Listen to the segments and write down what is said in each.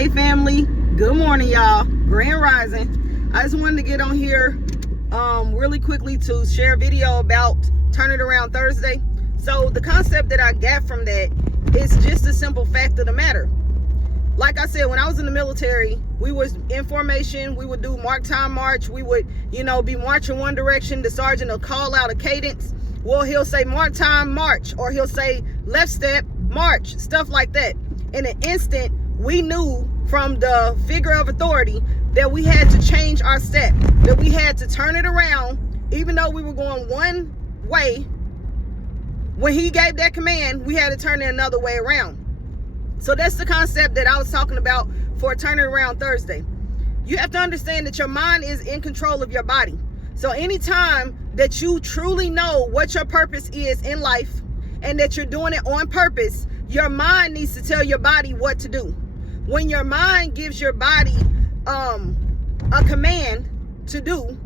Hey family, good morning y'all. Grand Rising. I just wanted to get on here really quickly to share a video about Turn It Around Thursday. So the concept that I got from that is just a simple fact of the matter. Like I said, when I was in the military, we was in formation. We would do mark time march. We would, be marching one direction. The sergeant will call out a cadence. Well, he'll say mark time march, or he'll say left step march, stuff like that. In an instant, we knew from the figure of authority that we had to change our step, that we had to turn it around. Even though we were going one way, when he gave that command, we had to turn it another way around. So that's the concept that I was talking about for Turn It Around Thursday. You have to understand that your mind is in control of your body. So anytime that you truly know what your purpose is in life and that you're doing it on purpose, your mind needs to tell your body what to do. When your mind gives your body a command to do,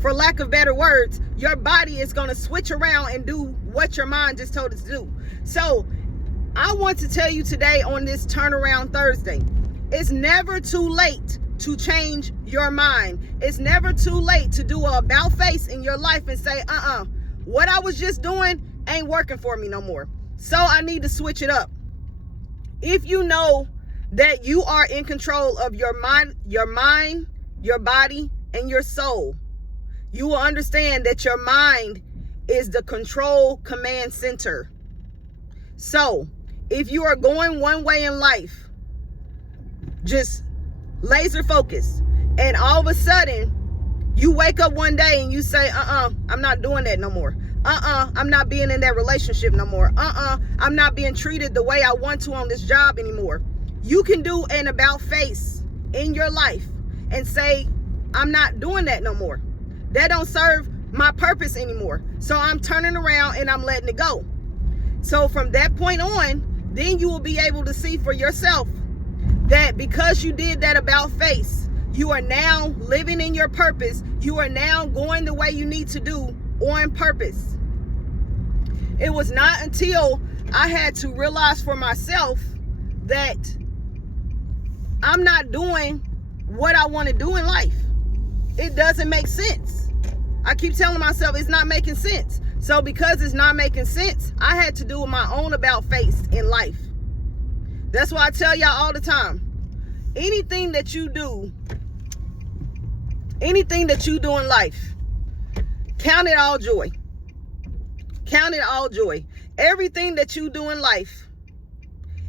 for lack of better words, your body is going to switch around and do what your mind just told it to do. So I want to tell you today on this Turnaround Thursday, it's never too late to change your mind. It's never too late to do a about face in your life and say, what I was just doing ain't working for me no more. So I need to switch it up. If you know that you are in control of your mind, your body, and your soul, you will understand that your mind is the control command center. So if you are going one way in life, just laser focus, and all of a sudden you wake up one day and you say, I'm not doing that no more. I'm not being in that relationship no more. I'm not being treated the way I want to on this job anymore. You can do an about face in your life and say, I'm not doing that no more. That don't serve my purpose anymore. So I'm turning around and I'm letting it go. So from that point on, then you will be able to see for yourself that because you did that about face, you are now living in your purpose. You are now going the way you need to do on purpose. It was not until I had to realize for myself that I'm not doing what I want to do in life. It doesn't make sense. I keep telling myself it's not making sense. So because it's not making sense, I had to do my own about face in life. That's why I tell y'all all the time, anything that you do in life, count it all joy. Count it all joy. Everything that you do in life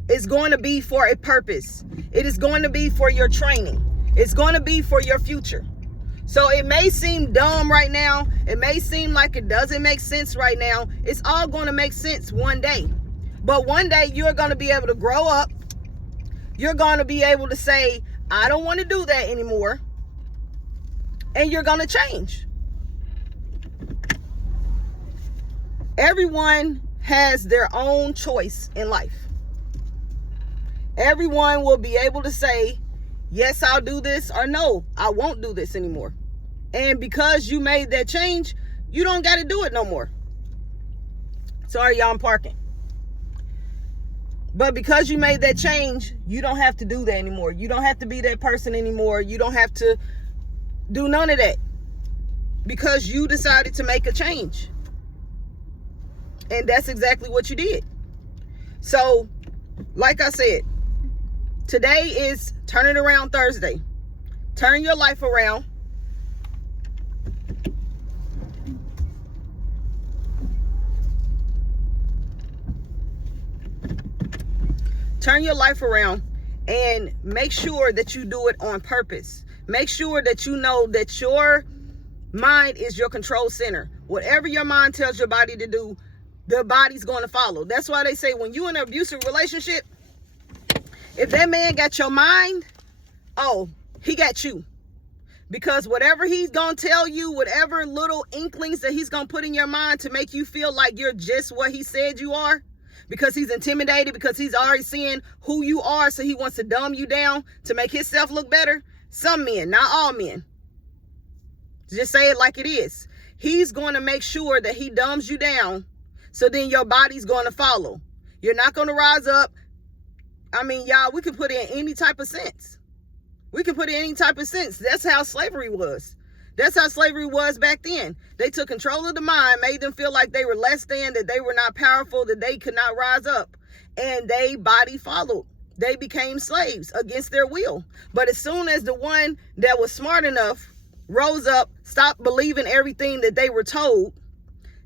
is going to be for a purpose. It is going to be for your training. It's going to be for your future. So it may seem dumb right now. It may seem like it doesn't make sense right now. It's all going to make sense one day. But one day you're going to be able to grow up. You're going to be able to say, I don't want to do that anymore. And you're going to change. Everyone has their own choice in life. Everyone will be able to say, yes, I'll do this, or no, I won't do this anymore. And because you made that change, you don't got to do it no more. Sorry, y'all, I'm parking. But because you made that change, you don't have to do that anymore. You don't have to be that person anymore. You don't have to do none of that because you decided to make a change. And that's exactly what you did. So, like I said, today is Turn It Around Thursday. Turn your life around. Turn your life around and make sure that you do it on purpose. Make sure that you know that your mind is your control center. Whatever your mind tells your body to do, the body's going to follow. That's why they say when you're in an abusive relationship, if that man got your mind, he got you. Because whatever he's going to tell you, whatever little inklings that he's going to put in your mind to make you feel like you're just what he said you are, because he's intimidated, because he's already seeing who you are, so he wants to dumb you down to make himself look better. Some men, not all men. Just say it like it is. He's going to make sure that he dumbs you down, so then your body's going to follow. You're not going to rise up. I mean, y'all, we can put in any type of sense. We can put in any type of sense. That's how slavery was. That's how slavery was back then. They took control of the mind, made them feel like they were less than, that they were not powerful, that they could not rise up. And they body followed. They became slaves against their will. But as soon as the one that was smart enough rose up, stopped believing everything that they were told,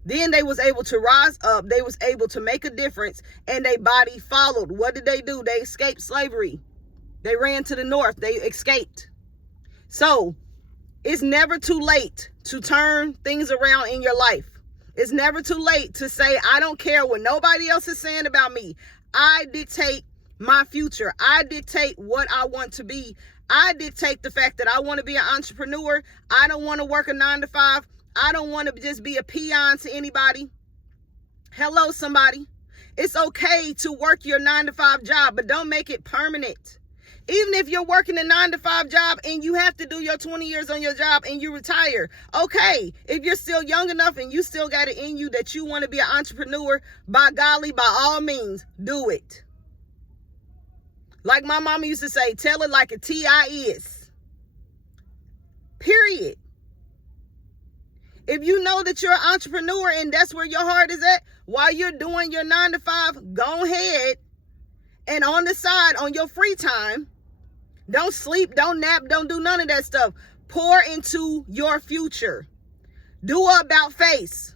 then they was able to rise up. They was able to make a difference, and they body followed. What did they do? They escaped slavery. They ran to the north. They escaped. So it's never too late to turn things around in your life. It's never too late to say, I don't care what nobody else is saying about me. I dictate my future. I dictate what I want to be. I dictate the fact that I want to be an entrepreneur. I don't want to work a 9-to-5. I don't want to just be a peon to anybody. Hello, somebody. It's okay to work your 9-to-5 job, but don't make it permanent. Even if you're working a 9-to-5 job and you have to do your 20 years on your job and you retire, okay. If you're still young enough and you still got it in you that you want to be an entrepreneur, by golly, by all means, do it. Like my mama used to say, tell it like a T.I. is. Period. If you know that you're an entrepreneur and that's where your heart is at, while you're doing your 9-to-5, go ahead and on the side, on your free time, don't sleep, don't nap, don't do none of that stuff. Pour into your future. Do a about face.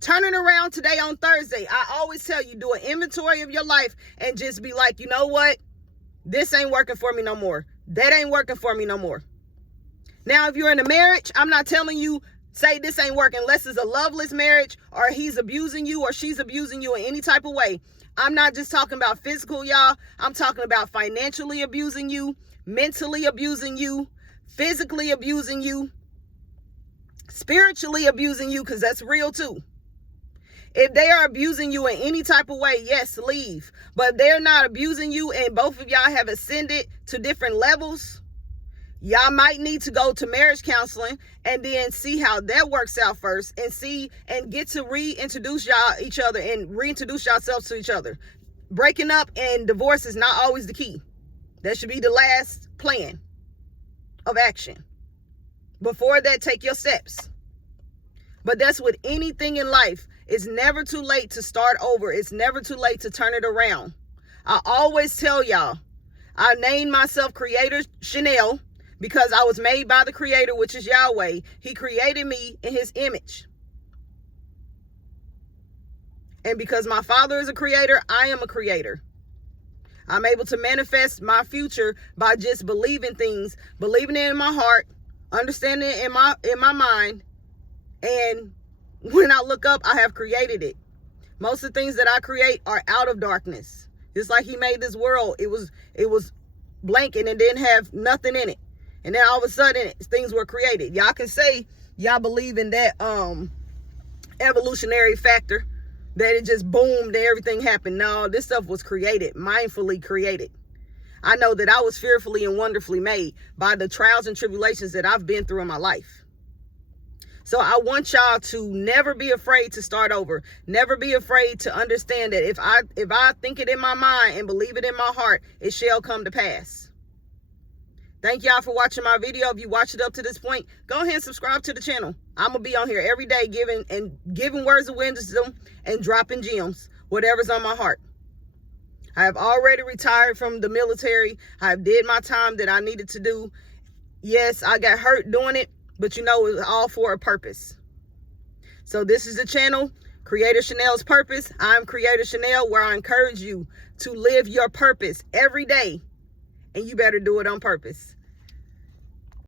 Turn it around today on Thursday. I always tell you, do an inventory of your life and just be like, you know what? This ain't working for me no more. That ain't working for me no more. Now, if you're in a marriage, I'm not telling you, say this ain't working unless it's a loveless marriage or he's abusing you or she's abusing you in any type of way. I'm not just talking about physical, y'all. I'm talking about financially abusing you, mentally abusing you, physically abusing you, spiritually abusing you, because that's real too. If they are abusing you in any type of way, yes, leave. But if they're not abusing you and both of y'all have ascended to different levels, y'all might need to go to marriage counseling and then see how that works out first and see and get to reintroduce each other and reintroduce yourselves to each other. Breaking up and divorce is not always the key. That should be the last plan of action. Before that, take your steps. But that's with anything in life. It's never too late to start over. It's never too late to turn it around. I always tell y'all, I named myself Creator Chanel because I was made by the Creator, which is Yahweh. He created me in his image. And because my Father is a creator, I am a creator. I'm able to manifest my future by just believing things, believing it in my heart, understanding it in my mind. And when I look up, I have created it. Most of the things that I create are out of darkness. Just like he made this world, it was blank and it didn't have nothing in it. And then all of a sudden, things were created. Y'all can say y'all believe in that evolutionary factor, that it just boomed and everything happened. No, this stuff was created, mindfully created. I know that I was fearfully and wonderfully made by the trials and tribulations that I've been through in my life. So I want y'all to never be afraid to start over. Never be afraid to understand that if I think it in my mind and believe it in my heart, it shall come to pass. Thank y'all for watching my video. If you watched it up to this point, go ahead and subscribe to the channel. I'm going to be on here every day giving words of wisdom and dropping gems, whatever's on my heart. I have already retired from the military. I did my time that I needed to do. Yes, I got hurt doing it, but you know, it was all for a purpose. So this is the channel, Creator Chanel's Purpose. I'm Creator Chanel, where I encourage you to live your purpose every day. And you better do it on purpose.